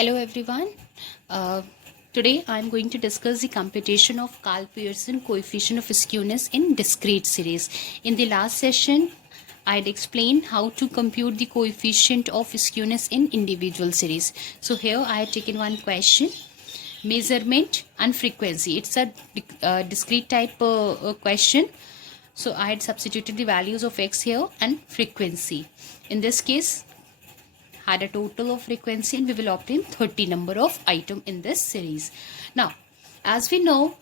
Hello everyone. Uh, Today I am going to discuss the computation of Karl-Pearson coefficient of skewness in discrete series. In the last session, I had explained how to compute the coefficient of skewness in individual series. So here I had taken one question, measurement and frequency. It's a discrete type question. So I had substituted the values of x here and frequency. In this case, had a total of frequency and we will obtain 30 number of item in this series. Now, as we know,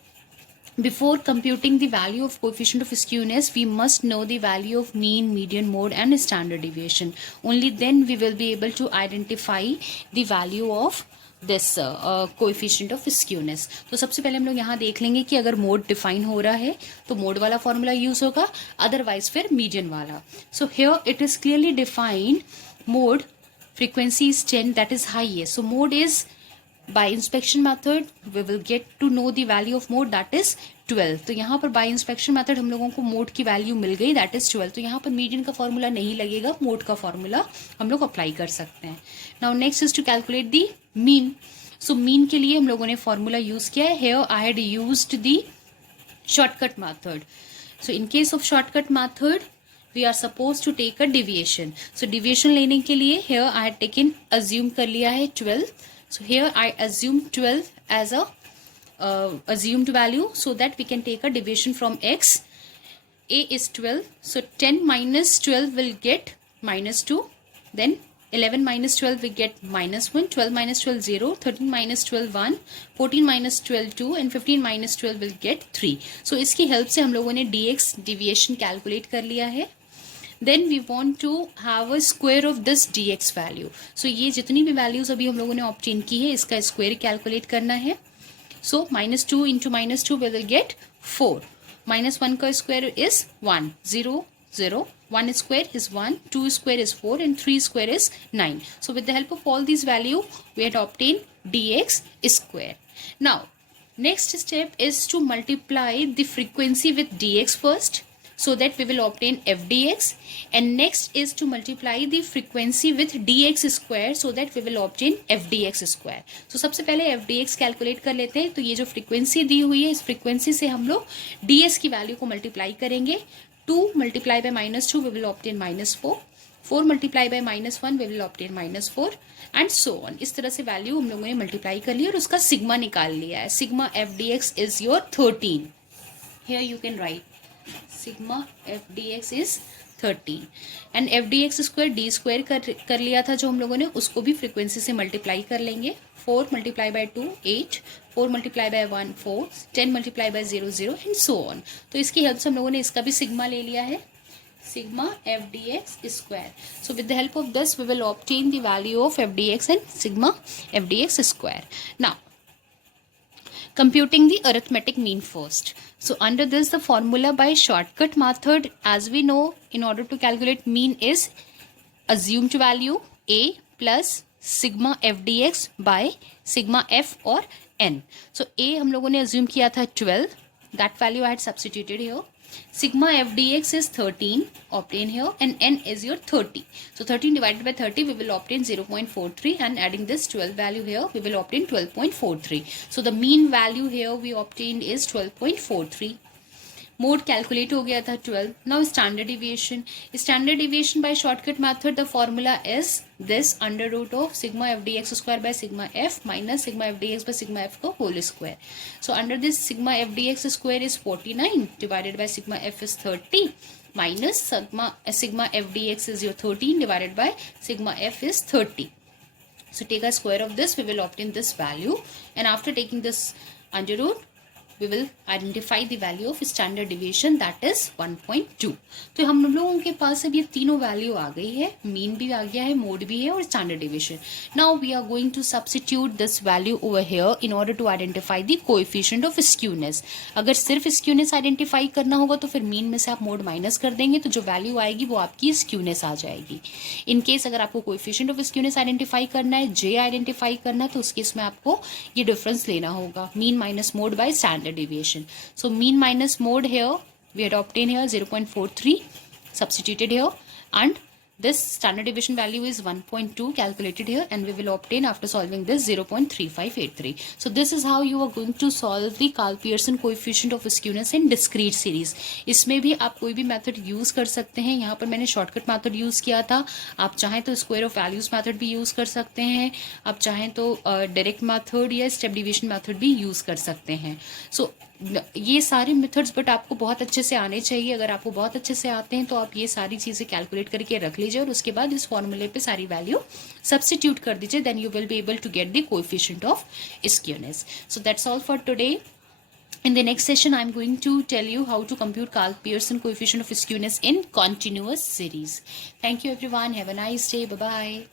before computing the value of coefficient of skewness, we must know the value of mean, median, mode and standard deviation. Only then we will be able to identify the value of this coefficient of skewness. तो सबसे पहले हम लोग यहाँ देख लेंगे कि अगर मोड डिफाइन हो रहा है तो मोड वाला फॉर्मूला यूज होगा, अदरवाइज फिर मीडियन वाला. So here it is clearly defined mode frequency is 10, that is highest. So mode is by inspection method we will get to know the value of mode, that is 12. तो यहाँ पर by inspection method हम लोगों को मोड की वैल्यू मिल गई, that is 12. तो यहाँ पर मीडियन का फॉर्मूला नहीं लगेगा, मोड का फॉर्मूला हम लोग अप्लाई कर सकते हैं. Now next is to calculate the mean. So mean के लिए हम लोगों ने फॉर्मूला यूज किया है. Here I had used the shortcut method. So in case of shortcut method we are supposed to take a deviation. So deviation लेने के लिए here I had taken assume कर लिया है 12. So here I assume 12 as a assumed value so that we can take a deviation from x. A is 12. So 10 minus 12 will get minus 2. Then 11 minus 12 we get minus 1. 12 minus 12 0. 13 minus 12 1. 14 minus 12 2. And 15 minus 12 will get 3. So इसकी हेल्प से हम लोगों ने dx deviation calculate कर लिया है. Then we want to have a square of this dx value. So ये जितनी भी values अभी हम लोगों ने obtain की है इसका square calculate करना है. So minus 2 into minus 2 we will get 4. Minus 1 का square is 1. 0 0. 1 square is 1. 2 square is 4 and 3 square is 9. So with the help of all these value we had obtained dx square. Now next step is to multiply the frequency with dx first, so that we will obtain f dx, and next is to multiply the frequency with dx square so that we will obtain f dx square. So सबसे पहले f dx calculate कर लेते हैं. तो ये जो फ्रीक्वेंसी दी हुई है इस फ्रीक्वेंसी से हम लोग ds की वैल्यू को मल्टीप्लाई करेंगे. 2 multiply by minus 2 we will obtain minus 4. 4 multiply by minus 1 we will obtain minus 4 and so on. इस तरह से वैल्यू हम लोगों ने मल्टीप्लाई कर लिया और उसका सिग्मा निकाल लिया है. Sigma f dx is your 13. Here you can write sigma f dx is 13 and f dx square d square कर लिया था जो हम लोगों ने, उसको भी फ्रीक्वेंसी से मल्टीप्लाई कर लेंगे. 4 multiply bye 2 8. 4 multiply bye 1 4. 10 multiply by 0 0 and so on. तो इसकी हेल्प से हम लोगों ने इसका भी सिग्मा ले लिया है, sigma f dx square. So with the help of this we will obtain the value of f dx and sigma f dx square. Now computing the arithmetic mean first. So under this the formula by shortcut method, as we know, in order to calculate mean is assumed value a plus sigma f dx by sigma f or n. So a हम लोगों ने assume किया था 12. That value I had substituted here. Sigma f dx is 13 obtained here and n is your 30. So 13 divided by 30 we will obtain 0.43 and adding this 12 value here we will obtain 12.43. So the mean value here we obtained is 12.43. Mode calculate हो गया था 12. Now standard deviation. Standard deviation by shortcut method the formula is this under root of sigma f d x square by sigma f minus sigma f d x by sigma f का whole square. So under this sigma f d x square is 49 divided by sigma f is 30 minus sigma f dx is your 13 divided by sigma f is 30. So take a square of this, we will obtain this value, and after taking this under root we will identify the value of standard deviation, that is 1.2. तो हम लोगों के पास अब ये तीनों वैल्यू आ गई है, मीन भी आ गया है, मोड भी है और standard deviation. Now we are going to substitute this value over here in order to identify the coefficient of skewness. अगर सिर्फ स्क्यूनेस आइडेंटिफाई करना होगा तो फिर मीन में से आप मोड माइनस कर देंगे तो जो वैल्यू आएगी वो आपकी स्क्यूनेस आ जाएगी. इन केस अगर आपको कोएफिशिएंट ऑफ स्क्यूनेस आइडेंटिफाई करना है, जे आइडेंटिफाई करना है, तो उस केस में आपको ये डिफरेंस लेना होगा, mean minus mode by standard deviation. So mean minus mode here we had obtained here 0.43 substituted here, and This standard deviation value is 1.2 calculated here, and we will obtain after solving this 0.3583. So this is how you are going to solve the Karl Pearson coefficient of skewness in discrete series. इसमें भी आप कोई भी method use कर सकते हैं. यहाँ पर मैंने शॉर्टकट मेथड यूज किया था. आप चाहें तो स्क्वायर ऑफ वैल्यूज मेथड भी यूज कर सकते हैं. आप चाहें तो डायरेक्ट मेथड या स्टेप डिवीजन मेथड भी यूज कर सकते हैं. सो ये सारे मेथड्स बट आपको बहुत अच्छे से आने चाहिए. अगर आपको बहुत अच्छे से आते हैं तो आप ये सारी चीज़ें कैलकुलेट करके रख लीजिए और उसके बाद इस फॉर्मूले पे सारी वैल्यू सब्स्टिट्यूट कर दीजिए. Then you will be able to get the coefficient of skewness. So that's all for today. In the next session, I'm going to tell you how to compute Karl Pearson coefficient of skewness in continuous series. Thank you everyone. Have a nice day. Bye-bye.